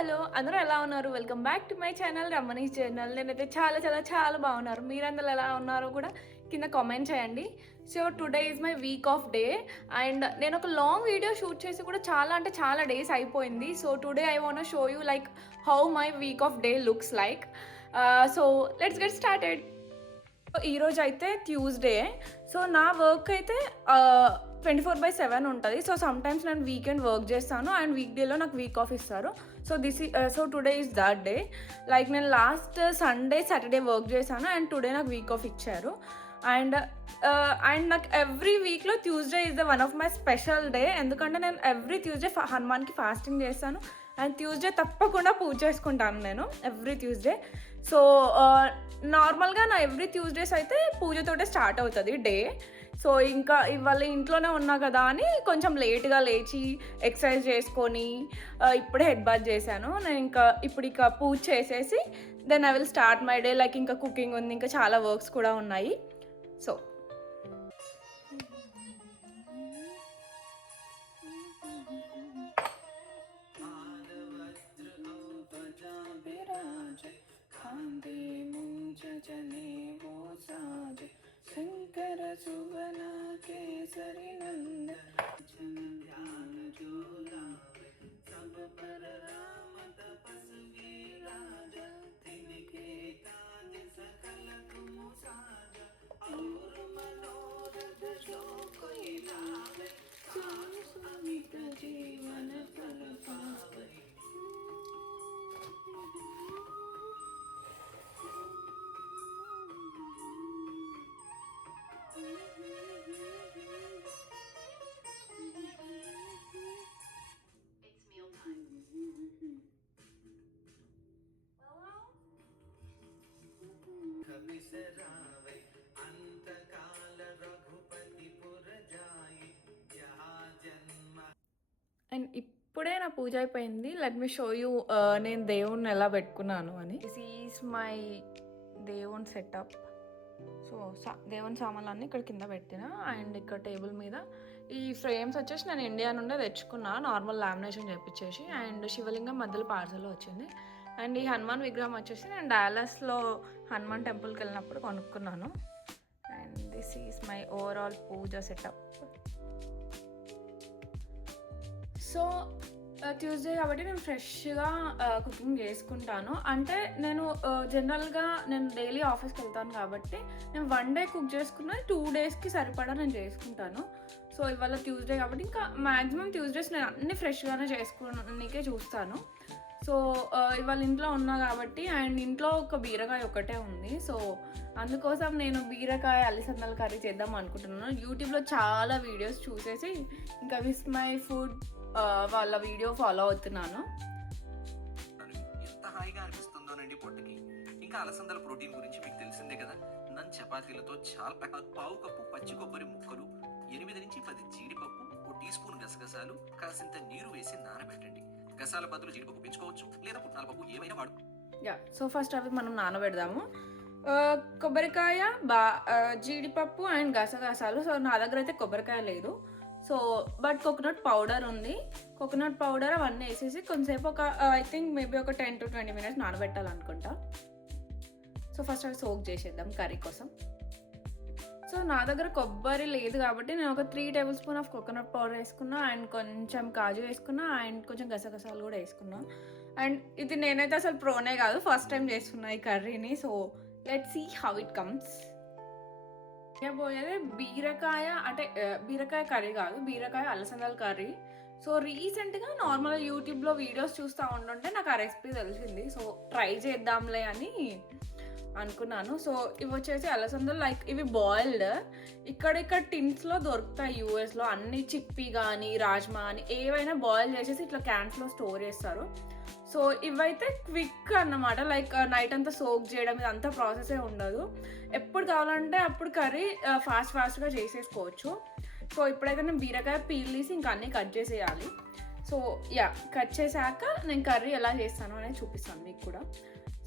Hello అందరూ ఎలా ఉన్నారు? Welcome back to my channel Ramani's channel. నేనైతే చాలా చాలా చాలా బాగున్నారు. మీరందరూ ఎలా ఉన్నారో కూడా కింద కామెంట్ చేయండి. So today is my week off day and నేను ఒక లాంగ్ వీడియో షూట్ చేసి కూడా చాలా అంటే చాలా డేస్ అయిపోయింది. So today I want show you like how my week off day looks like. So let's get started. ఈరోజు అయితే ట్యూస్డే. సో నా వర్క్ అయితే 24/7 ఉంటుంది. సో సమ్టైమ్స్ నేను వీకెండ్ వర్క్ చేస్తాను అండ్ వీక్ డేలో నాకు వీక్ ఆఫ్ ఇస్తారు. So today is that day. Like నేను లాస్ట్ సండే సాటర్డే వర్క్ చేశాను అండ్ టుడే నాకు వీక్ ఆఫ్ ఇచ్చారు. అండ్ నాకు ఎవ్రీ వీక్లో Tuesday is the one of my special day. ఎందుకంటే నేను ఎవ్రీ ట్యూస్డే హనుమాన్కి ఫాస్టింగ్ చేస్తాను అండ్ ట్యూస్డే తప్పకుండా పూజ చేసుకుంటాను నేను ఎవ్రీ ట్యూస్డే. సో నార్మల్గా నా ఎవ్రీ ట్యూస్డేస్ అయితే పూజతోటే స్టార్ట్ అవుతుంది డే. సో ఇంకా ఇవాళ ఇంట్లోనే ఉన్నా కదా అని కొంచెం లేట్గా లేచి ఎక్సర్సైజ్ చేసుకొని ఇప్పుడే హెడ్ బాత్ చేశాను. నేను ఇప్పుడు పూజ చేసేసి then I will start my day. Like ఇంకా కుకింగ్ ఉంది, ఇంకా చాలా వర్క్స్ కూడా ఉన్నాయి. సో శంకర సువన కేసరి నంద सब पर राम तपस्वी राजा तिनके काज सकल तुम साजा और मनोरथ जो कोई लावे स्वामी स्वामित जीवन फल पावे. అండ్ ఇప్పుడే నా పూజ అయిపోయింది. లెట్ మీ షో యూ నేను దేవుణ్ణి ఎలా పెట్టుకున్నాను అని. దిస్ ఈజ్ మై దేవుని సెటప్. సో దేవుని సామాన్లన్నీ ఇక్కడ కింద పెట్టిన అండ్ ఇక్కడ టేబుల్ మీద ఈ ఫ్రేమ్స్ వచ్చేసి నేను ఇండియా నుండే తెచ్చుకున్నా, నార్మల్ లామినేషన్ చేపించేసి. అండ్ శివలింగం మధ్యలో పార్సల్లో వచ్చింది. అండ్ ఈ హనుమాన్ విగ్రహం వచ్చేసి నేను డాలస్లో హనుమాన్ టెంపుల్కి వెళ్ళినప్పుడు కొనుక్కున్నాను. And this is my overall పూజ సెటప్. సో ట్యూస్డే కాబట్టి నేను ఫ్రెష్గా కుకింగ్ చేసుకుంటాను. అంటే నేను జనరల్గా నేను డైలీ ఆఫీస్కి వెళ్తాను కాబట్టి నేను 1 డే కుక్ చేసుకున్న 2 డేస్కి సరిపడా నేను చేసుకుంటాను. సో ఇవాళ ట్యూస్డే కాబట్టి ఇంకా మ్యాక్సిమం ట్యూస్డేస్ నేను అన్నీ ఫ్రెష్గానే చేసుకోవడానికే చూస్తాను. సో ఇవాళ ఇంట్లో ఉన్నా కాబట్టి అండ్ ఇంట్లో ఒక బీరకాయ ఒకటే ఉంది. సో అందుకోసం నేను బీరకాయ అలసందల కర్రీ చేద్దాం అనుకుంటున్నాను. యూట్యూబ్లో చాలా వీడియోస్ చూసేసి ఇంకా విస్ మై ఫుడ్ వాళ్ళ వీడియో ఫాలో అవుతున్నాను. ఎంత హాయిగా అనిపిస్తుందోనండి పొట్టకి. ఇంకా అలసందల ప్రోటీన్ గురించి మీకు తెలిసిందే కదా. నన్ చపాతీలతో చాలా పావు కప్పు పచ్చి కొబ్బరి ముక్కలు, 8 నుంచి 10 జీడిపప్పు, 1 టీ స్పూన్ గసగసాలు, కాసింత నీరు వేసి నానబెట్టండి. గసాల బదులు జీడిపప్పు పెంచుకోవచ్చు లేదా పుట్నాల పప్పు ఏమైనా వాడు. సో ఫస్ట్ అవి మనం నానబెడదాము. కొబ్బరికాయ, జీడిపప్పు అండ్ గసగసాలు. సో నా దగ్గర అయితే కొబ్బరికాయ లేదు. సో బట్ కోకోనట్ పౌడర్ ఉంది. కోకోనట్ పౌడర్ అవన్నీ వేసేసి కొంతసేపు ఐ థింక్ మేబీ ఒక 10 to 20 minutes నానబెట్టాలనుకుంటా. సో ఫస్ట్ అవి సోక్ చేసేద్దాం కర్రీ కోసం. సో నా దగ్గర కొబ్బరి లేదు కాబట్టి నేను ఒక 3 tablespoons ఆఫ్ కోకోనట్ పౌడర్ వేసుకున్నా అండ్ కొంచెం కాజు వేసుకున్నా అండ్ కొంచెం గసగసాలు కూడా వేసుకున్నా. అండ్ ఇది నేనైతే అసలు ప్రోనే కాదు, ఫస్ట్ టైం చేస్తున్నా ఈ కర్రీని. So let's see how it comes. పోయేది బీరకాయ, అంటే బీరకాయ కర్రీ కాదు, బీరకాయ అలసందల కర్రీ. సో రీసెంట్గా నార్మల్ యూట్యూబ్లో వీడియోస్ చూస్తూ ఉంటుంటే నాకు ఆ రెసిపీ తెలిసింది. సో ట్రై చేద్దాంలే అని అనుకున్నాను. సో ఇవి వచ్చేసి అలసందలు, లైక్ ఇవి బాయిల్డ్. ఇక్కడ టిన్స్లో దొరుకుతాయి యూఎస్లో. అన్ని చిప్పి కానీ రాజ్మా అని ఏవైనా బాయిల్ చేసేసి ఇట్లా క్యాన్స్లో స్టోర్ చేస్తారు. సో ఇవైతే క్విక్ అన్నమాట. లైక్ నైట్ అంతా సోక్ చేయడం ఇదంతా ప్రాసెసే ఉండదు. ఎప్పుడు కావాలంటే అప్పుడు కర్రీ ఫాస్ట్గా చేసేసుకోవచ్చు. సో ఇప్పుడైతే నేను బీరకాయ పీల్ తీసి ఇంకా అన్నీ కట్ చేసేయాలి. సో కట్ చేశాక నేను కర్రీ ఎలా చేస్తాను అనేది చూపిస్తాను మీకు కూడా.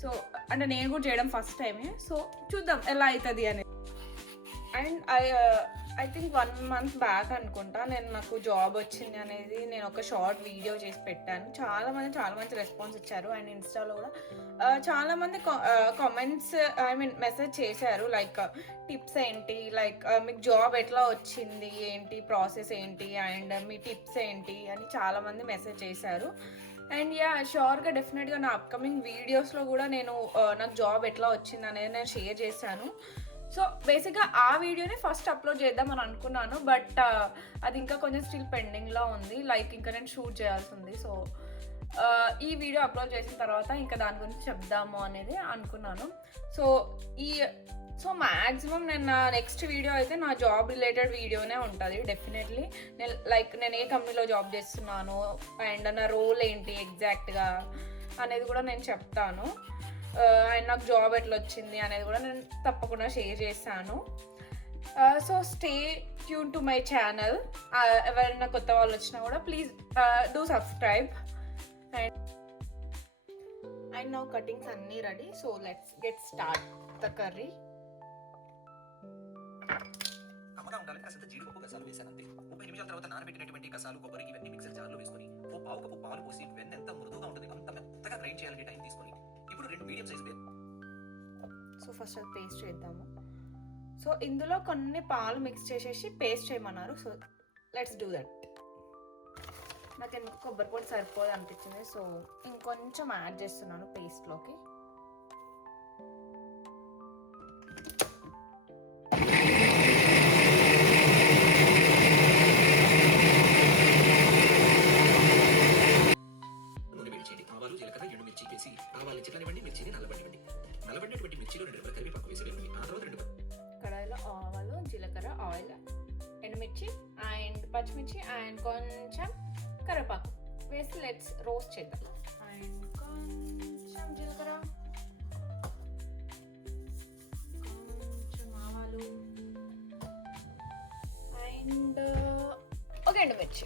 సో అంటే నేను కూడా చేయడం ఫస్ట్ టైమే. సో చూద్దాం ఎలా అవుతుంది అనేది. And I think 1 month back అనుకుంటా నాకు జాబ్ వచ్చింది అనేది నేను ఒక షార్ట్ వీడియో చేసి పెట్టాను. చాలా మంచి రెస్పాన్స్ ఇచ్చారు. అండ్ ఇన్స్టాలో కూడా చాలామంది కామెంట్స్ మెసేజ్ చేశారు. లైక్ టిప్స్ ఏంటి, లైక్ మీకు జాబ్ ఎట్లా వచ్చింది, ఏంటి ప్రాసెస్ ఏంటి, అండ్ మీ టిప్స్ ఏంటి అని చాలామంది మెసేజ్ చేశారు. అండ్ షూర్గా డెఫినెట్గా నా అప్కమింగ్ వీడియోస్లో కూడా నేను నాకు జాబ్ ఎట్లా వచ్చింది అనేది నేను షేర్ చేశాను. సో బేసిక్గా ఆ వీడియోని ఫస్ట్ అప్లోడ్ చేద్దామని అనుకున్నాను, బట్ అది ఇంకా కొంచెం స్టిల్ పెండింగ్లో ఉంది. లైక్ ఇంకా నేను షూట్ చేయాల్సి ఉంది. సో ఈ వీడియో అప్లోడ్ చేసిన తర్వాత ఇంకా దాని గురించి చెప్దాము అనేది అనుకున్నాను. సో మ్యాక్సిమం నేను నా నెక్స్ట్ వీడియో అయితే నా జాబ్ రిలేటెడ్ వీడియోనే ఉంటుంది డెఫినెట్లీ. నేను ఏ కంపెనీలో జాబ్ చేస్తున్నాను అండ్ నా రోల్ ఏంటి ఎగ్జాక్ట్గా అనేది కూడా నేను చెప్తాను. అండ్ నాకు జాబ్ ఎట్లా వచ్చింది అనేది కూడా నేను తప్పకుండా షేర్ చేస్తాను. So stay tune to my channel. ఎవరైనా కొత్త వాళ్ళు వచ్చినా కూడా ప్లీజ్ డూ సబ్స్క్రైబ్. అండ్ నా కటింగ్స్ అన్నీ ready. So let's get start the curry. కమ్మగా ఉండాలని కాస్త జీడిపప్పు గసాలు వేసాను అంతే. 30 నిమిషాల తర్వాత నానబెట్టినటువంటి గసాలు కొబ్బరి ఇవన్నీ మిక్సర్ జార్లో వేసుకొని ఓ పావు కప్పు పాలు పోసి వెన్న ఎంత మృదువుగా ఉంటుంది అంత మెత్తగా గ్రైండ్ చేయాలని టైం తీసుకొని ఇప్పుడు 2 మీడియం సైజ్ సో ఫస్ట్ అది పేస్ట్ చేద్దాము. సో ఇందులో కొన్ని పాలు మిక్స్ చేసేసి పేస్ట్ చేయమన్నారు. So let's do that. నాకు ఎందుకు కొబ్బరి పొడి సరిపోదు అనిపించింది. సో ఇంకొంచెం యాడ్ చేస్తున్నాను పేస్ట్లోకి. ఆవాలు జీలకర్ర ఎండుమిర్చి వేసి ఆవాలు చిట్లనివ్వండి, మిర్చిని నల్లబడివ్వండి. నల్లబడినటువంటి మిర్చిలో 2 రెబ్బల కరివేపాకు వేసి వేయండి. ఆ తర్వాత 2 కడాయిలో ఆవాలు, జీలకర్ర, ఆయిల్, ఎండుమిర్చి అండ్ పచ్చిమిర్చి అండ్ కొంచెం కరివేపాకు వేసి లెట్స్ రోస్ట్ చేద్దాం. అండ్ కొంచెం జీలకర్ర, కొంచెం ఆవాలు అండ్ ఒక ఎండుమిర్చి.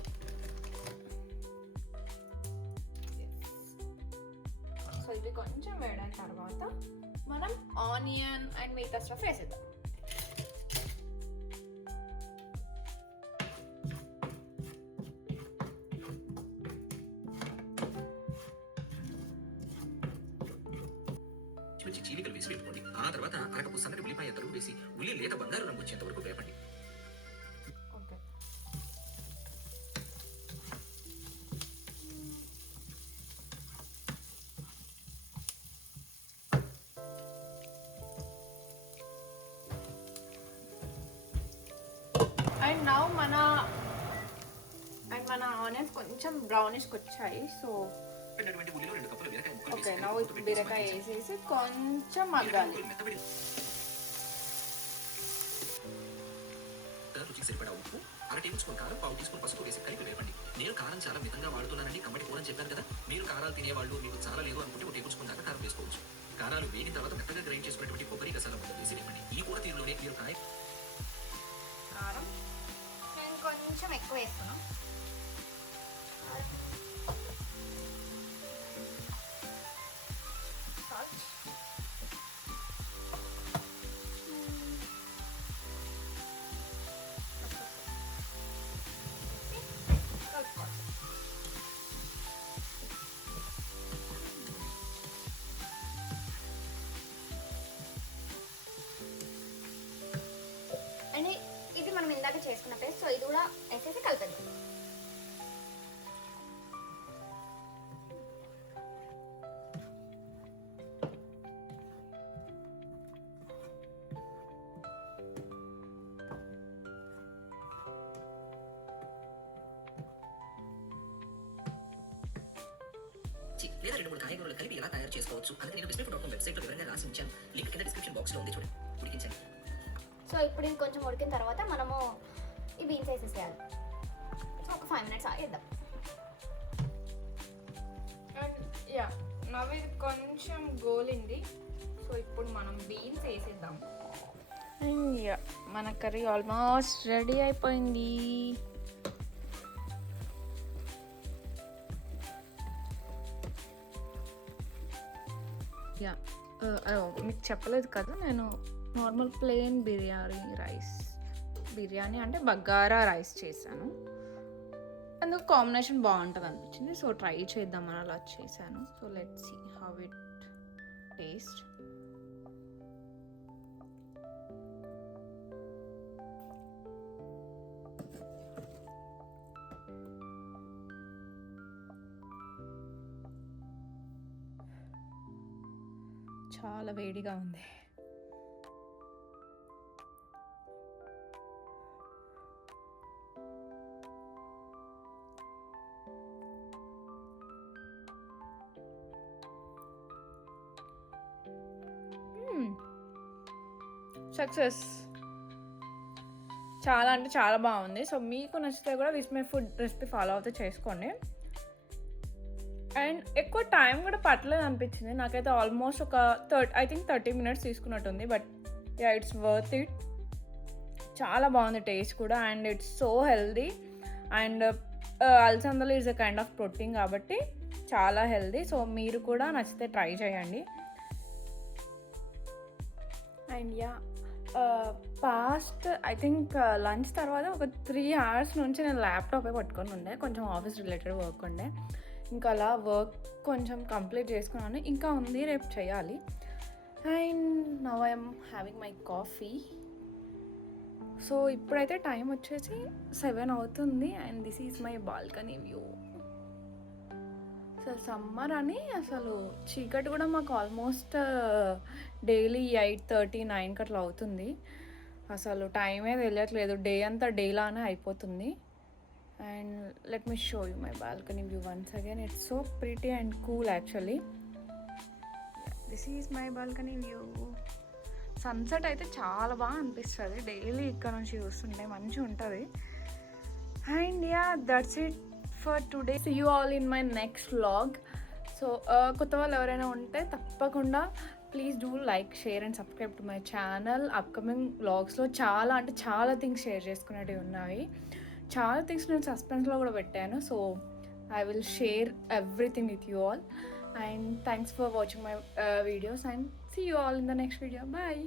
సో ఇది కొంచెం వేడైన తర్వాత మనం ఆనియన్ అండ్ మిగతా స్టఫ్ వేసేద్దాం. మిర్చి చీలికలు వేసి వేపుకోండి. ఆ తర్వాత అరకపు సన్నటి ఉల్లిపాయ తరుగు వేసి ఉల్లి లేత బంగారు రంగు వచ్చేంత వరకు వేపండి. అండ్ నౌ మన ఆనియన్స్ కొంచెం బ్రౌనిష్కి వచ్చాయి. సో ఉల్లిలో 2 కప్పుల బీరకాయ ముక్కలు ఓకే, నౌ బీరకాయ వేసేసి కొంచెం మగ్గాలి. రుచికి సరిపడా ఉప్పు, 1 టేబుల్ స్పూన్ కారం, 1/2 టీ స్పూన్ పసుపు వేసి కలిపి వేపండి. నేను కారం చాలా మితంగా వాడుతున్నానండి. కమ్మటి కూర అని చెప్పాను కదా. మీరు కారాలు తినేవాళ్ళు మీకు చాలా లేదు అనుకుంటే 1 టేబుల్ స్పూన్ దాకా కారం వేసుకోవచ్చు. కారాలు వేగిన తర్వాత మెత్తగా గ్రైండ్ చేసుకున్నటువంటి కొబ్బరి గసాల ముద్దలు వేసి వేపండి. ఈ కూర తీరులోనే మీరు కారం నేను కొంచెం ఎక్కువ వేస్తున్నాను. అండ్ ఇది మనం ఇందాక చేసుకున్న పేస్ట్. సో ఇది కూడా వేసేసి కలిపేద్దాం. లేదా 2-3 కాయగూరలు కలిపి ఎలా తయారు చేసుకోవచ్చు అనేది నేను bisphoon.com వెబ్సైట్లో వివరంగా రాసి ఉంచాను. లింక్ కింద డిస్క్రిప్షన్ బాక్స్లో ఉంది, చూడండి. ఉడికించండి. సో ఇప్పుడు ఇది కొంచెం ఉడికిన తర్వాత మనము ఈ బీన్స్ వేసేసేయాలి. సో ఒక 5 minutes ఆగేద్దాం. నవ్వు ఇది కొంచెం గోలింది. సో ఇప్పుడు మనం బీన్స్ వేసేద్దాం. మన కర్రీ ఆల్మోస్ట్ రెడీ అయిపోయింది. మీకు చెప్పలేదు కదా, నేను normal plain biryani rice biryani అంటే బగారా రైస్ చేశాను. అందుకు కాంబినేషన్ బాగుంటుంది అనిపించింది, సో ట్రై చేద్దామని అలా చేశాను. So let's see how it taste. చాలా వేడిగా ఉంది. సక్సెస్. చాలా అంటే చాలా బాగుంది. సో మీకు నచ్చితే కూడా విస్మై ఫుడ్ రెసిపీ ఫాలో అవుతే చేసుకోండి. అండ్ ఎక్కువ టైం కూడా పట్టలేదు అనిపించింది నాకైతే. ఆల్మోస్ట్ ఒక 30 minutes తీసుకున్నట్టుంది. But yeah, it's worth it. చాలా బాగుంది టేస్ట్ కూడా. And it's so healthy. And అలసందలు is a kind of protein కాబట్టి చాలా హెల్దీ. సో మీరు కూడా నచ్చితే ట్రై చేయండి. And yeah, past I think lunch తర్వాత ఒక 3 hours నుంచి నేను ల్యాప్టాపే పట్టుకొని ఉండే. కొంచెం ఆఫీస్ రిలేటెడ్ వర్క్ ఉండే. ఇంకా అలా వర్క్ కొంచెం కంప్లీట్ చేసుకున్నాను. ఇంకా ఉంది, రేపు చేయాలి. And now I'm having my coffee. So ఇప్పుడైతే టైం వచ్చేసి 7 అవుతుంది. And this is my balcony view. అసలు సమ్మర్ అని అసలు చీకటి కూడా మాకు ఆల్మోస్ట్ డైలీ 8:30, 9 అట్లా అవుతుంది. అసలు టైమే తెలియట్లేదు. డే అంతా డేలానే అయిపోతుంది. And let me show you my balcony view once again. It's so pretty and cool actually. This is my balcony view. Sunset అయితే చాలా బాగా అనిపిస్తుంది. డైలీ ఇక్కడ నుంచి చూస్తుంటే మంచిగా ఉంటుంది. And yeah, that's it for today. See you all in my next vlog. So కొత్త వాళ్ళు ఎవరైనా ఉంటే తప్పకుండా please do like, share and subscribe to my channel. Upcoming వ్లాగ్స్లో చాలా అంటే చాలా థింగ్స్ షేర్ చేసుకునేవి ఉన్నాయి. చాలా థింగ్స్ నేను సస్పెన్స్లో కూడా పెట్టాను. So I will share everything with you all. And thanks for watching my videos. And see you all in the next video. Bye.